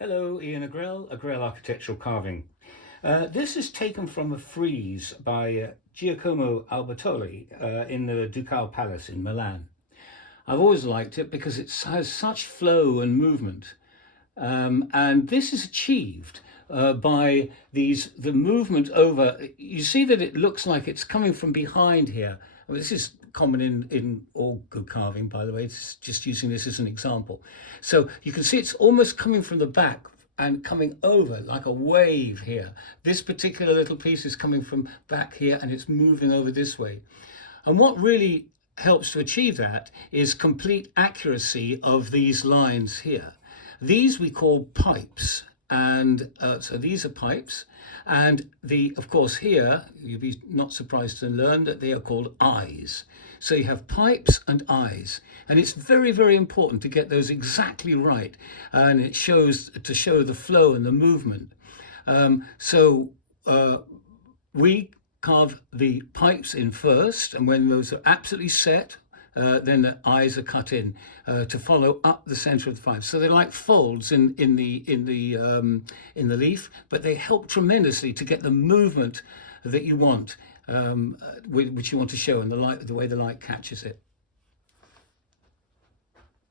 Hello, Ian Agrell, Agrell Architectural Carving. This is taken from a frieze by Giacomo Albertolli in the Ducal Palace in Milan. I've always liked it because it has such flow and movement. And this is achieved by the movement over. You see that it looks like it's coming from behind here. I mean, this is common in all good carving, by the way. It's just using this as an example. So you can see it's almost coming from the back and coming over like a wave here. This particular little piece is coming from back here and it's moving over this way. And what really helps to achieve that is complete accuracy of these lines here. These we call pipes, and so these are pipes, and of course here you'll be not surprised to learn that they are called eyes. So you have pipes and eyes, and it's very, very important to get those exactly right, and it shows to show the flow and the movement. We carve the pipes in first, and when those are absolutely set, then the eyes are cut in to follow up the center of the pipe. So they're like folds in the leaf, but they help tremendously to get the movement that you want, which you want to show, and the way the light catches it.